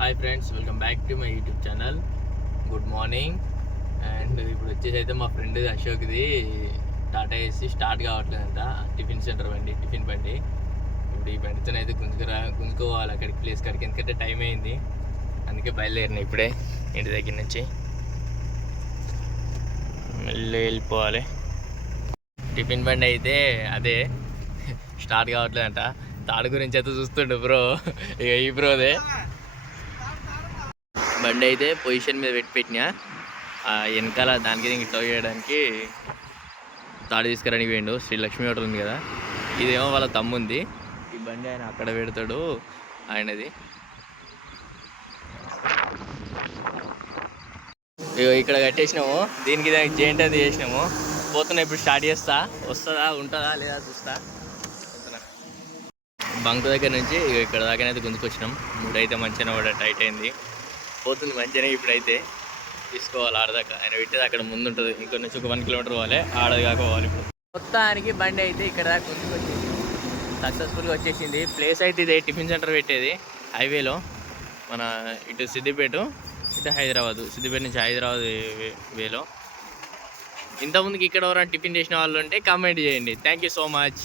Hi friends, welcome back to my YouTube channel. Good morning. And ఇప్పుడు వచ్చేసి అయితే మా ఫ్రెండ్ అశోక్ది టాటా ఏసీ స్టార్ట్ కావట్లేదంట. టిఫిన్ సెంటర్ బండి, టిఫిన్ బండి. ఇప్పుడు ఈ బండితో అయితే గుంజుకోవాలి అక్కడికి, ప్లేస్ కాడికి, ఎందుకంటే టైం అయింది. అందుకే బయలుదేరిన ఇప్పుడే ఇంటి దగ్గర నుంచి. మళ్ళీ వెళ్ళిపోవాలి. టిఫిన్ బండి అయితే అదే స్టార్ట్ కావట్లేదంట. తాడు గురించి అయితే చూస్తుండు బ్రో. ఇక ఈ బ్రోదే బండి అయితే పొజిషన్ మీద పెట్టినా వెనకాల దానికి దీనికి టో చేయడానికి తాడు తీసుకురానికి పోయిండు. శ్రీ లక్ష్మీ హోటల్ ఉంది కదా, ఇదేమో వాళ్ళ తమ్ముంది. ఈ బండి ఆయన అక్కడ పెడతాడు ఆయనది. ఇక్కడ కట్టేసినాము, దీనికి దానికి జెయింట్ అది చేసినాము. పోతున్నా, ఇప్పుడు స్టార్ట్ చేస్తా. వస్తుందా ఉంటుందా లేదా చూస్తా. బంక్ దగ్గర నుంచి ఇక్కడ దాకానైతే గుంజుకొచ్చినాం. మూడైతే మంచిగా కూడా టైట్ అయింది, పోతుంది మంచిగానే. ఇప్పుడైతే తీసుకోవాలి ఆడదాకా. ఆయన పెట్టేది అక్కడ ముందు ఉంటుంది, ఇక్కడ నుంచి ఒక 1 కిలోమీటర్ పోవాలి, ఆడది కాక పోవాలి. ఇప్పుడు మొత్తానికి బండి అయితే ఇక్కడ దాకా గుంజుకొచ్చేసి సక్సెస్ఫుల్గా వచ్చేసింది. ప్లేస్ అయితే ఇదే టిఫిన్ సెంటర్ పెట్టేది హైవేలో, మన ఇటు సిద్దిపేట, ఇటు హైదరాబాదు. సిద్దిపేట నుంచి హైదరాబాద్ వేలో. ఇంతకుముందుకి ఇక్కడ ఎవరైనా టిఫిన్ చేసిన వాళ్ళు ఉంటే కామెంట్ చేయండి. Thank you so much.